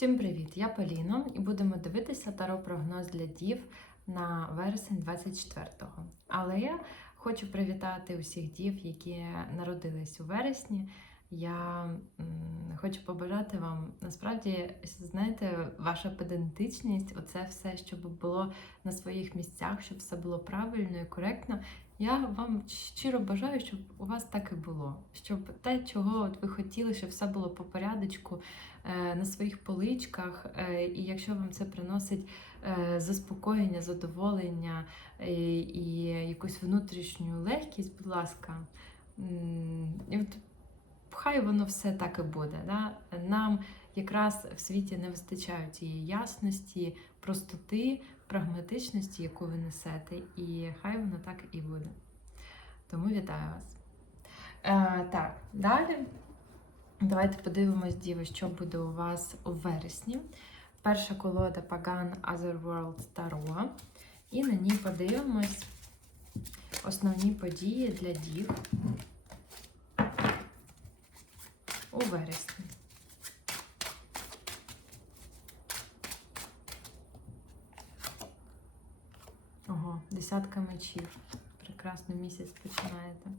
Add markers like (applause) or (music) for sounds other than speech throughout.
Всім привіт! Я Поліна і будемо дивитися таро прогноз для дів на вересень 24-го. Але я хочу привітати усіх дів, які народились у вересні. Я хочу побажати вам насправді, знаєте, ваша педантичність, оце все, щоб було на своїх місцях, щоб все було правильно і коректно. Я вам щиро бажаю, щоб у вас так і було, щоб те, чого от ви хотіли, щоб все було по порядочку е, на своїх поличках. Е, і якщо вам це приносить е, заспокоєння, задоволення і якусь внутрішню легкість, будь ласка, і от хай воно все так і буде. Да? Нам якраз в світі не вистачає цієї ясності, простоти, прагматичності, яку ви несете, і хай воно так і буде. Тому вітаю вас. Е, так, далі. Давайте подивимось, діви, що буде у вас у вересні. Перша колода Pagan Otherworld Tarot. І на ній подивимось основні події для дів у вересні. Десятка мечів. Прекрасний місяць починаєте.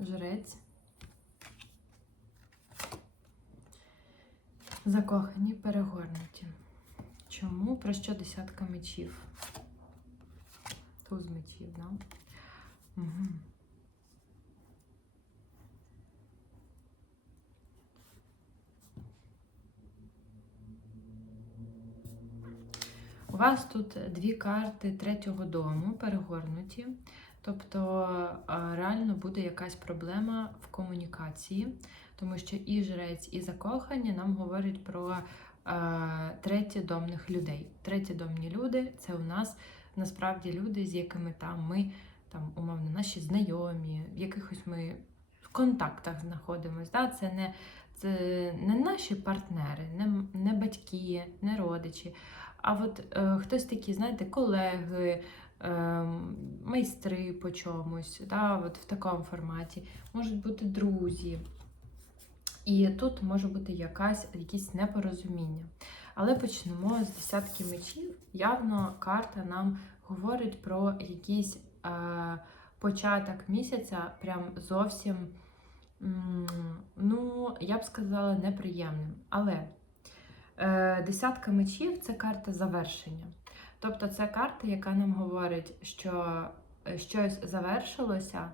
Жрець. Закохані, перегорнуті. Чому? Про що десятка мечів? Туз мечів, да? Угу. У вас тут дві карти третього дому перегорнуті. Тобто реально буде якась проблема в комунікації, тому що і жрець, і закохані нам говорять про а, третєдомних людей. Третєдомні люди це у нас насправді люди, з якими там ми там умовно наші знайомі, в якихось ми в контактах знаходимося. Да? Це не це не наші партнери, не, не батьки, не родичі. А от е, хтось такі, знаєте, колеги, е, майстри по чомусь, да, от в такому форматі, можуть бути друзі. І тут може бути якась, якісь непорозуміння. Але почнемо з десятки мечів. Явно карта нам говорить про якийсь е, початок місяця, прям зовсім, ну, я б сказала, неприємним. Але Десятка мечів це карта завершення. Тобто це карта, яка нам говорить, що е, щось завершилося,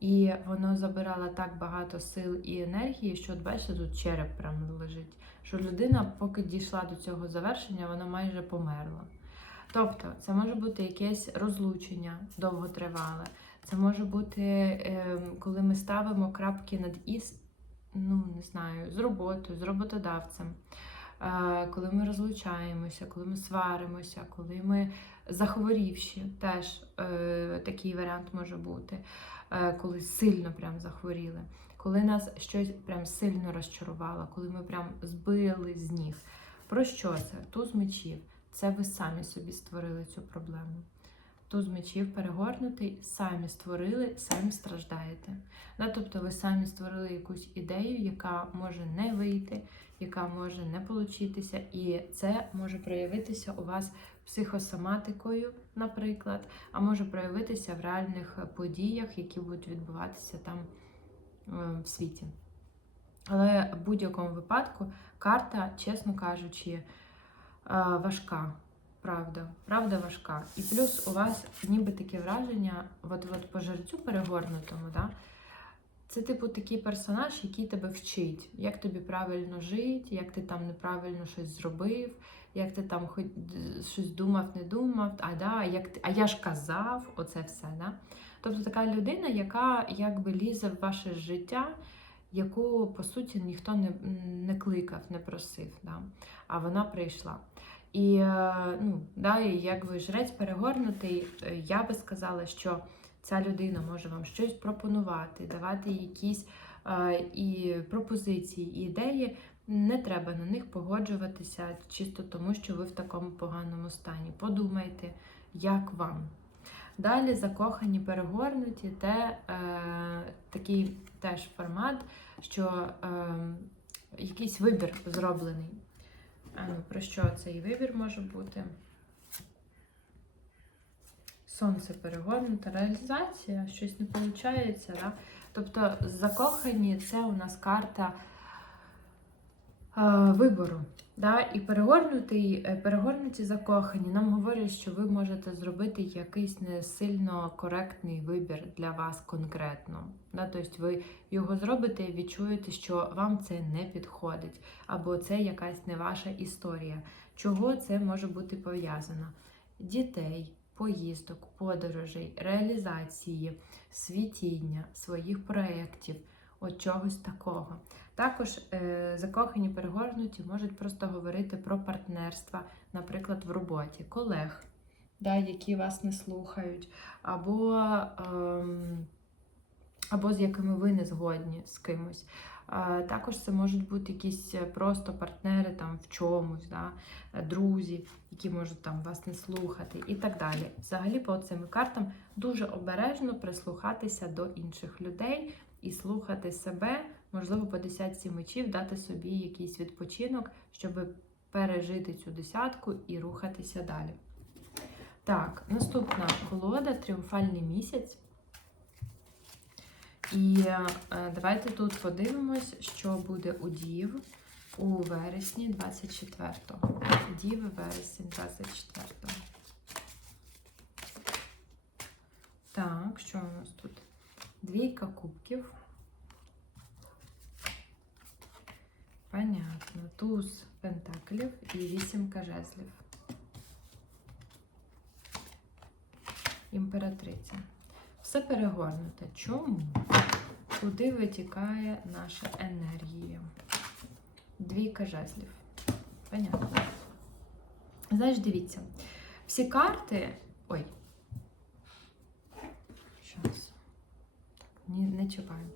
і воно забирало так багато сил і енергії, що, от бачите, тут череп прямо лежить. Що людина, поки дійшла до цього завершення, вона майже померла. Тобто, це може бути якесь розлучення довготривале. Це може бути, е, коли ми ставимо крапки над іс, ну не знаю, з роботою, з роботодавцем коли ми розлучаємося, коли ми сваримося, коли ми захворівші, теж е, такий варіант може бути, е, коли сильно прям захворіли, коли нас щось прям сильно розчарувало, коли ми прям збили з ніг. Про що це? Туз мечів. Це ви самі собі створили цю проблему. Туз мечів перегорнутий, самі створили, самі страждаєте. Да, тобто ви самі створили якусь ідею, яка може не вийти, яка може не получитися, і це може проявитися у вас психосоматикою, наприклад, а може проявитися в реальних подіях, які будуть відбуватися там е, в світі. Але в будь-якому випадку карта, чесно кажучи, е, важка. Правда, правда важка. І плюс у вас ніби таке враження, от, от по жерцю перегорнутому, да, це, типу, такий персонаж, який тебе вчить, як тобі правильно жити, як ти там неправильно щось зробив, як ти там хоч щось думав, не думав, а да, як ти, а я ж казав, оце все. Да? Тобто така людина, яка якби лізе в ваше життя, яку, по суті, ніхто не не кликав, не просив, да? а вона прийшла. І е, ну, да, і якби жрець перегорнутий, е, я би сказала, що ця людина може вам щось пропонувати, давати якісь е, і пропозиції, і ідеї. Не треба на них погоджуватися чисто тому, що ви в такому поганому стані. Подумайте, як вам. Далі закохані, перегорнуті, те е, такий теж формат, що е, якийсь вибір зроблений. Про що цей вибір може бути? Сонце перегорнута, реалізація, щось не виходить. Да? Тобто закохані це у нас карта е, вибору. Да? І перегорнутий, е, перегорнуті закохані нам говорять, що ви можете зробити якийсь не сильно коректний вибір для вас конкретно. Да? Тобто ви його зробите і відчуєте, що вам це не підходить, або це якась не ваша історія. Чого це може бути пов'язано? Дітей, поїздок, подорожей, реалізації, світіння, своїх проєктів, от чогось такого. Також е, закохані перегорнуті можуть просто говорити про партнерства, наприклад, в роботі, колег, да, які вас не слухають, або, ем, або з якими ви не згодні з кимось. Е, також це можуть бути якісь просто партнери там в чомусь, да, друзі, які можуть там вас не слухати, і так далі. Взагалі, по цим картам дуже обережно прислухатися до інших людей і слухати себе, можливо, по десятці мечів дати собі якийсь відпочинок, щоб пережити цю десятку і рухатися далі. Так, наступна колода тріумфальний місяць. І е, давайте тут подивимось, що буде у Дів у вересні 24-го. Діви вересень 24-го. Так, що у нас тут? Двійка кубків. Понятно. Туз пентаклів і вісімка жезлів. Імператриця. Все перегорнуте. Чому? Куди витікає наша енергія? Двійка жезлів. Понятно. Знаєш, дивіться, всі карти. Ой. Щас. Ні, не чіпаю.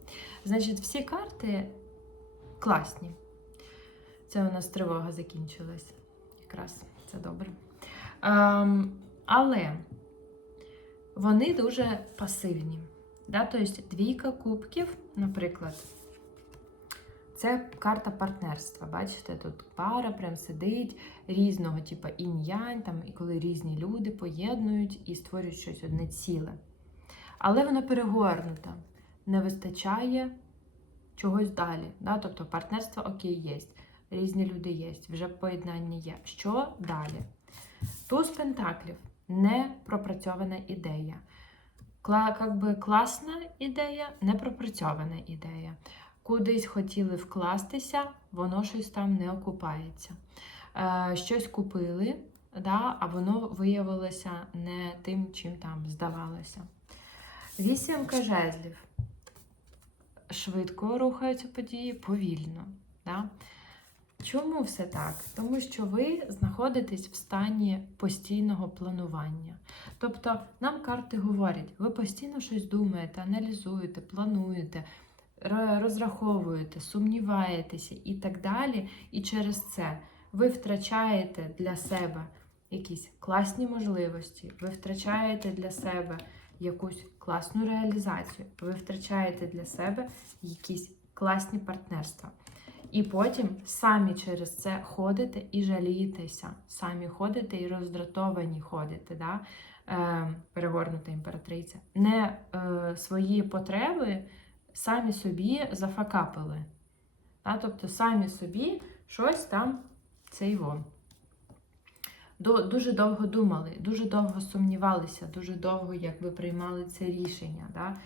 Значить, всі карти класні. Це у нас тривога закінчилась. Якраз це добре. Ем, але вони дуже пасивні. Да? Тобто двійка кубків, наприклад, це карта партнерства. Бачите, тут пара прям сидить різного, типу інь-янь, там, і коли різні люди поєднують і створюють щось одне ціле. Але вона перегорнута, не вистачає чогось далі. Да? Тобто партнерство окей є, різні люди є, вже поєднання є. Що далі? Туз пентаклів не пропрацьована ідея. Кла, как би класна ідея, не пропрацьована ідея. Кудись хотіли вкластися, воно щось там не окупається. Е, Щось купили, да, а воно виявилося не тим, чим там здавалося. Вісімка жезлів. Швидко рухаються події повільно. Да? Чому все так? Тому що ви знаходитесь в стані постійного планування. Тобто нам карти говорять, ви постійно щось думаєте, аналізуєте, плануєте, розраховуєте, сумніваєтеся і так далі. І через це ви втрачаєте для себе якісь класні можливості, ви втрачаєте для себе якусь класну реалізацію, ви втрачаєте для себе якісь класні партнерства. І потім самі через це ходите і жалієтеся. Самі ходите і роздратовані ходите, да? е, перегорнута імператриця. Не е, свої потреби самі собі зафакапили. Да? Тобто самі собі щось там цей вон. Дуже довго думали, дуже довго сумнівалися, дуже довго якби приймали це рішення. Да?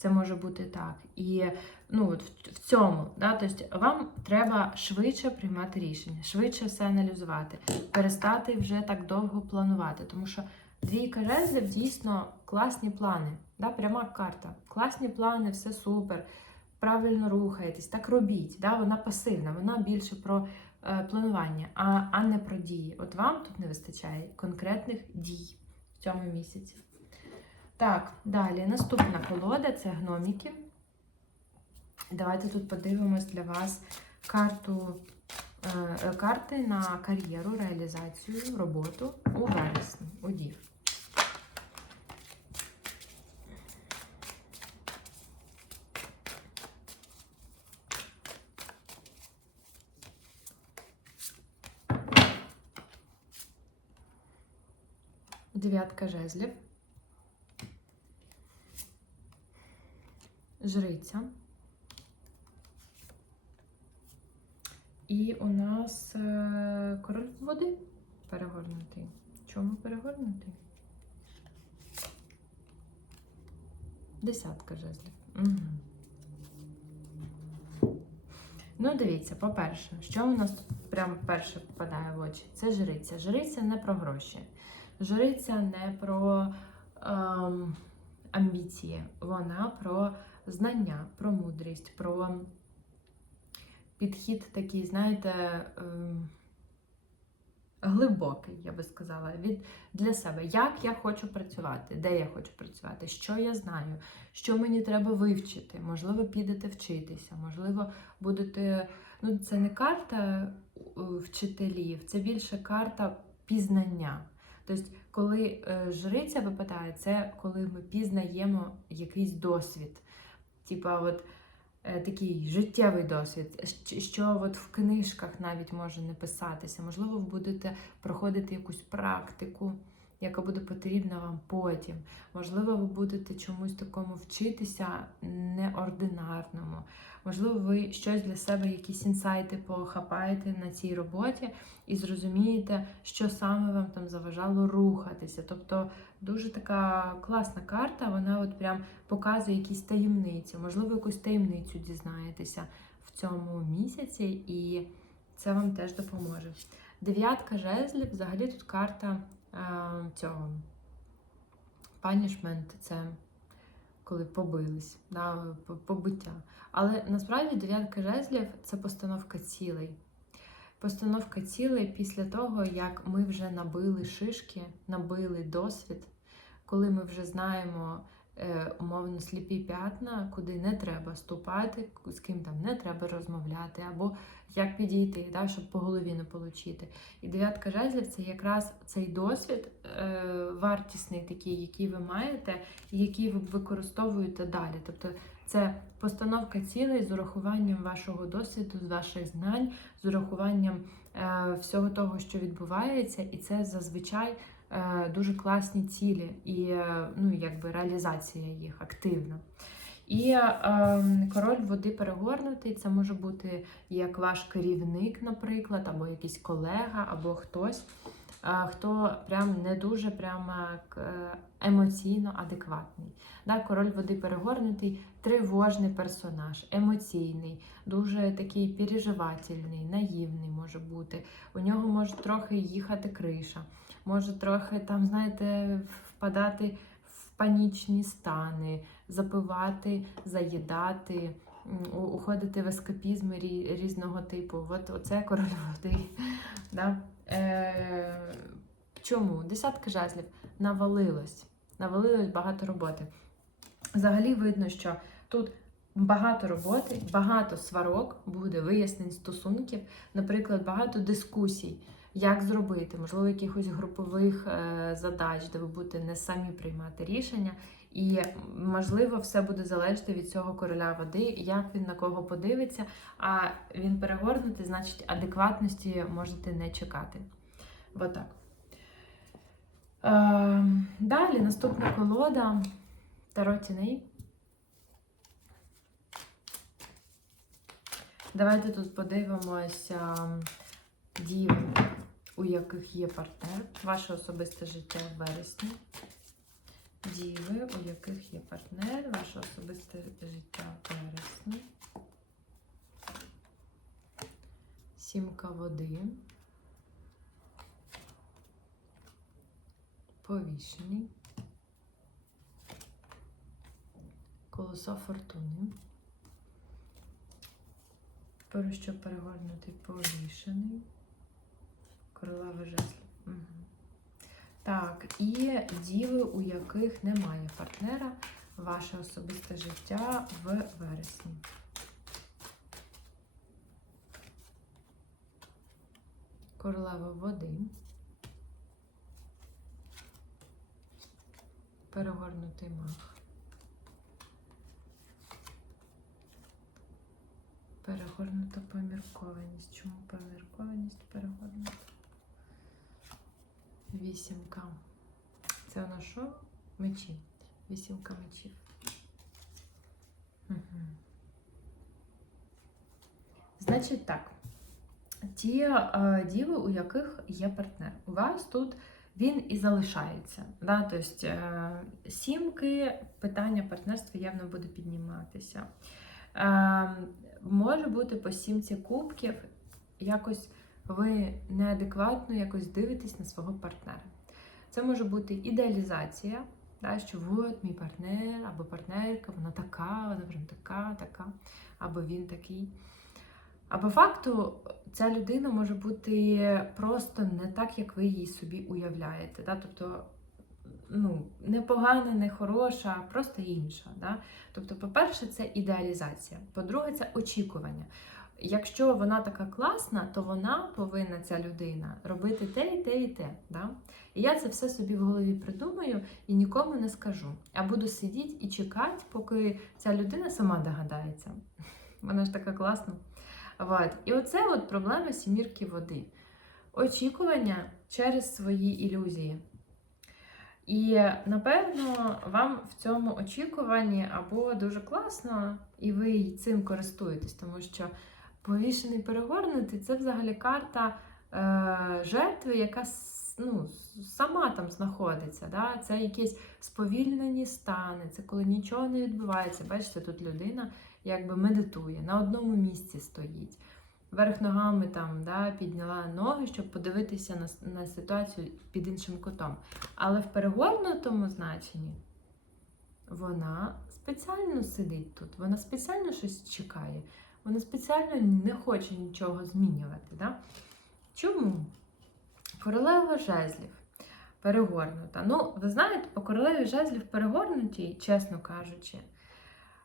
Це може бути так. І ну, от в цьому, да, тобто вам треба швидше приймати рішення, швидше все аналізувати, перестати вже так довго планувати. Тому що двійка жезлів дійсно класні плани. Да, Пряма карта. Класні плани, все супер. Правильно рухаєтесь, так робіть. Да, Вона пасивна, вона більше про е, планування, а, а не про дії. От вам тут не вистачає конкретних дій в цьому місяці. Так, далі наступна колода це гноміки. Давайте тут подивимось для вас карту, е, е, карти на кар'єру, реалізацію, роботу у вересні, у дів. Дев'ятка жезлів. Жриця. І у нас е, король води перегорнутий. Чому перегорнутий? Десятка жезлів. Угу. Ну, дивіться, по-перше, що у нас тут прямо перше попадає в очі? Це жриця. Жриця не про гроші. Жриця не про ем, амбіції. Вона про знання, про мудрість, про підхід такий, знаєте, ем, глибокий, я би сказала, від для себе. Як я хочу працювати, де я хочу працювати, що я знаю, що мені треба вивчити. Можливо, підете вчитися, можливо, будете. Ну, це не карта е, вчителів, це більше карта пізнання. Тобто, коли е, жриця випадає, це коли ми пізнаємо якийсь досвід. Типа, от е, такий життєвий досвід, що от в книжках навіть може не писатися. Можливо, ви будете проходити якусь практику, яка буде потрібна вам потім. Можливо, ви будете чомусь такому вчитися неординарному. Можливо, ви щось для себе, якісь інсайти похапаєте на цій роботі і зрозумієте, що саме вам там заважало рухатися. Тобто дуже така класна карта, вона от прям показує якісь таємниці. Можливо, якусь таємницю дізнаєтеся в цьому місяці, і це вам теж допоможе. Дев'ятка жезлів, взагалі тут карта цього панішмент, це коли побились, да, по- побиття. Але насправді дев'ятка жезлів це постановка цілей. Постановка цілей після того, як ми вже набили шишки, набили досвід, коли ми вже знаємо е, умовно сліпі п'ятна, куди не треба ступати, з ким там не треба розмовляти, або як підійти, да, щоб по голові не отримати. І дев'ятка жезлів це якраз цей досвід е, вартісний такий, який ви маєте, і який ви використовуєте далі. Тобто це постановка цілей з урахуванням вашого досвіду, з ваших знань, з урахуванням е, всього того, що відбувається, і це зазвичай е, дуже класні цілі і е, ну, якби реалізація їх активна. І е, король води перегорнутий, це може бути як ваш керівник, наприклад, або якийсь колега, або хтось, е, хто прям не дуже прямо е, емоційно адекватний. Да, король води перегорнутий, тривожний персонаж, емоційний, дуже такий переживательний, наївний може бути. У нього може трохи їхати криша, може трохи там, знаєте, впадати в панічні стани, запивати, заїдати, уходити в ескапізми різного типу. От оце король води. (laughs) Да? Е, чому? Десятка жезлів навалилось. Навалилось багато роботи. Взагалі видно, що тут багато роботи, багато сварок буде, вияснень стосунків, наприклад, багато дискусій, як зробити, можливо, якихось групових е, задач, де ви будете не самі приймати рішення. І можливо, все буде залежати від цього короля води, як він на кого подивиться. А він перегорнутий, значить, адекватності можете не чекати. Отак. Е, далі наступна колода Таро тіней. Давайте тут подивимося діви, у яких є партнер. Ваше особисте життя в вересні. Діви, у яких є партнер, ваше особисте життя в вересні. Сімка води. Повішений. Колесо фортуни. Поруч що перегорнутий повішений. Королева жезлів. Так, і діви, у яких немає партнера, ваше особисте життя в вересні. Королева води. Перегорнутий мах. Перегорнута поміркованість. Чому поміркованість перегорнута? Вісімка Це нас що? Мечі. Вісімка мечів. Угу. Значить так. Ті е, діви, у яких є партнер. У вас тут він і залишається. Да? Тобто е, сімки, питання партнерства явно буде підніматися. Е, може бути по сімці кубків, якось ви неадекватно якось дивитесь на свого партнера. Це може бути ідеалізація, да, що от мій партнер або партнерка, вона така, вона прям така, така, або він такий. А по факту ця людина може бути просто не так, як ви її собі уявляєте. Да? Тобто, ну, не не хороша, просто інша. Да? Тобто, по-перше, це ідеалізація. По-друге, це очікування. Якщо вона така класна, то вона повинна, ця людина, робити те і те і те. Да? І я це все собі в голові придумаю і нікому не скажу. А буду сидіти і чекати, поки ця людина сама догадається. (laughs) Вона ж така класна. От. І оце от проблема сімірки води. Очікування через свої ілюзії. І напевно вам в цьому очікуванні або дуже класно, і ви цим користуєтесь, тому що повішений перегорнутий це взагалі карта е, жертви, яка ну, сама там знаходиться. Да? Це якісь сповільнені стани, це коли нічого не відбувається. Бачите, тут людина якби медитує, на одному місці стоїть. Верх ногами там да, підняла ноги, щоб подивитися на, на ситуацію під іншим кутом. Але в перегорнутому значенні вона спеціально сидить тут, вона спеціально щось чекає, вона спеціально не хоче нічого змінювати. Да? Чому? Королева жезлів перегорнута. Ну, ви знаєте, по королеві жезлів перегорнутій, чесно кажучи,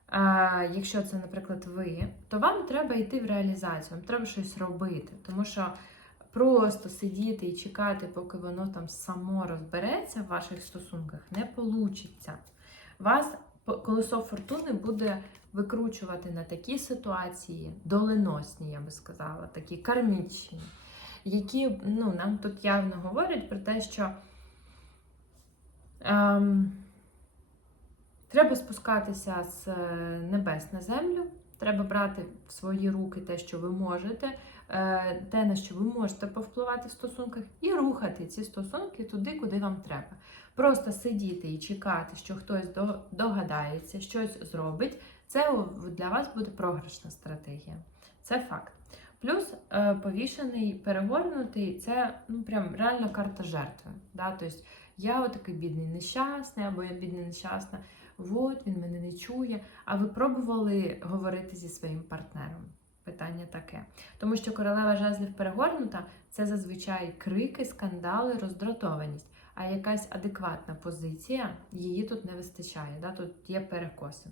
а, якщо це, наприклад, ви, то вам треба йти в реалізацію, вам треба щось робити. Тому що просто сидіти і чекати, поки воно там само розбереться в ваших стосунках, не вийде. Вас колесо фортуни буде викручувати на такі ситуації, доленосні, я би сказала, такі кармічні, які ну, нам тут явно говорять про те, що. Ем, Треба спускатися з е, небес на землю, треба брати в свої руки те, що ви можете, те, на що ви можете повпливати в стосунках, і рухати ці стосунки туди, куди вам треба. Просто сидіти і чекати, що хтось догадається, щось зробить. Це для вас буде програшна стратегія. Це факт. Плюс е, повішений, перегорнутий це ну, прям реально карта жертви. Да? Тобто я отакий бідний нещасний, або я бідна нещасна от він мене не чує. А ви пробували говорити зі своїм партнером? Питання таке. Тому що королева жезлів перегорнута це зазвичай крики, скандали, роздратованість. А якась адекватна позиція, її тут не вистачає. Да? Тут є перекоси.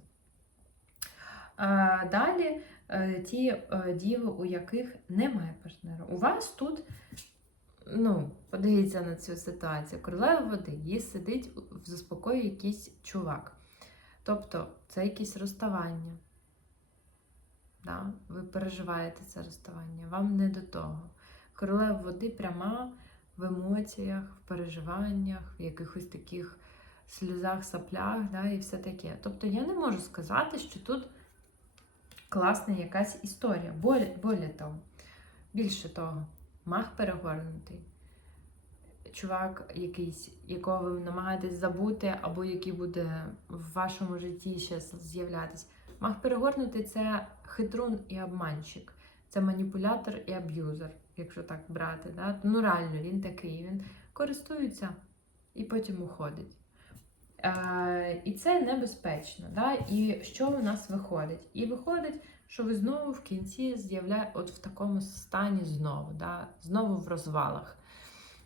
Далі е, ті е, діви, у яких немає партнера. У вас тут, ну, подивіться на цю ситуацію. Королева води, її сидить в заспокої якийсь чувак. Тобто це якесь розставання. Да? Ви переживаєте це розставання, вам не до того. Королева води пряма в емоціях, в переживаннях, в якихось таких сльозах, саплях да, і все таке. Тобто я не можу сказати, що тут класна якась історія. Болі, болі того. Більше того, мах перегорнутий чувак якийсь, якого ви намагаєтесь забути, або який буде в вашому житті ще з'являтись. Маг перегорнути це хитрун і обманщик, це маніпулятор і аб'юзер, якщо так брати. Да? Ну реально, він такий, він користується і потім уходить. Е, І це небезпечно. Да? І що у нас виходить? І виходить, що ви знову в кінці з'являєте от в такому стані знову, да? знову в розвалах.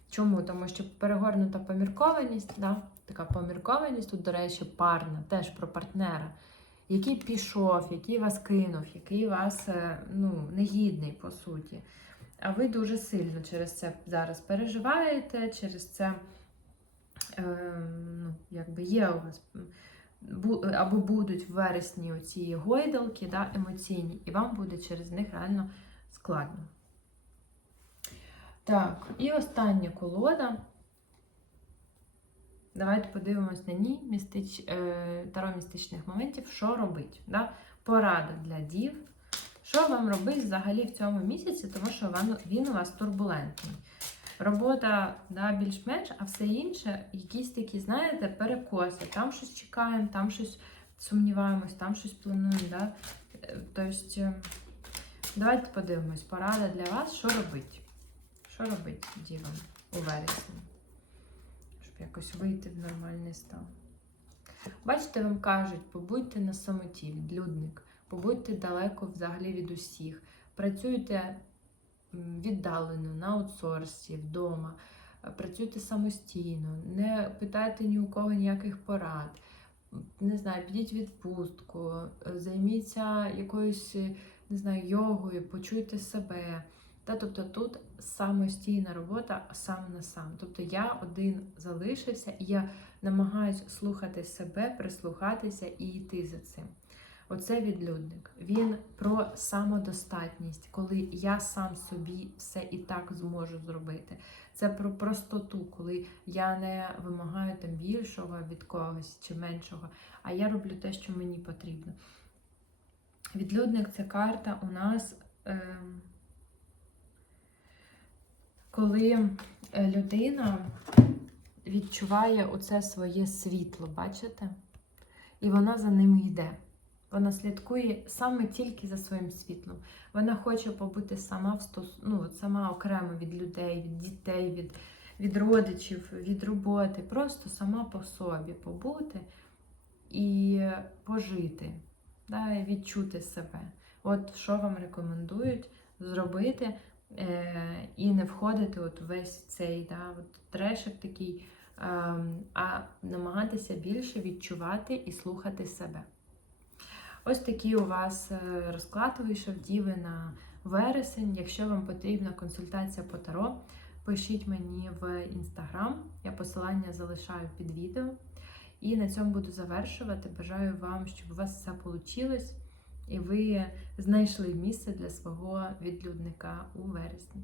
Чому? Тому що перегорнута поміркованість, да? така поміркованість, тут, до речі, парна, теж про партнера, який пішов, який вас кинув, який вас е, ну, негідний, по суті. А ви дуже сильно через це зараз переживаєте, через це е, ну, якби є у вас. Або будуть в вересні оці гойдалки да, емоційні, і вам буде через них реально складно. Так, і остання колода. Давайте подивимось на ній містич, е, таро містичних моментів, що робить. Да? Порада для дів. Що вам робить взагалі в цьому місяці, тому що вам, він у вас турбулентний. Робота да, більш-менш, а все інше, якісь такі, знаєте, перекоси. Там щось чекаємо, там щось сумніваємось, там щось плануємо. Да? Тобто, давайте подивимось, порада для вас, що робить? Що робить дівам у вересні? Якось вийти в нормальний стан. Бачите, вам кажуть, побудьте на самоті, відлюдник, побудьте далеко взагалі від усіх. Працюйте віддалено, на аутсорсі, вдома, працюйте самостійно, не питайте ні у кого ніяких порад. Не знаю, підіть відпустку, займіться якоюсь, не знаю, йогою, почуйте себе. Та, тобто тут самостійна робота сам на сам. Тобто я один залишився, і я намагаюсь слухати себе, прислухатися і йти за цим. Оце відлюдник. Він про самодостатність, коли я сам собі все і так зможу зробити. Це про простоту, коли я не вимагаю там більшого від когось чи меншого, а я роблю те, що мені потрібно. Відлюдник це карта у нас. ем, коли е, людина відчуває оце своє світло, бачите? І вона за ним йде. Вона слідкує саме тільки за своїм світлом. Вона хоче побути сама в стос... ну, сама окремо від людей, від дітей, від, від родичів, від роботи. Просто сама по собі побути і пожити, да, відчути себе. От що вам рекомендують зробити е, і не входити от весь цей да, от трешик такий, е, а намагатися більше відчувати і слухати себе. Ось такий у вас е, розклад вийшов діви на вересень. Якщо вам потрібна консультація по таро, пишіть мені в інстаграм. Я посилання залишаю під відео. І на цьому буду завершувати. Бажаю вам, щоб у вас все вийшло, і ви знайшли місце для свого відлюдника у вересні.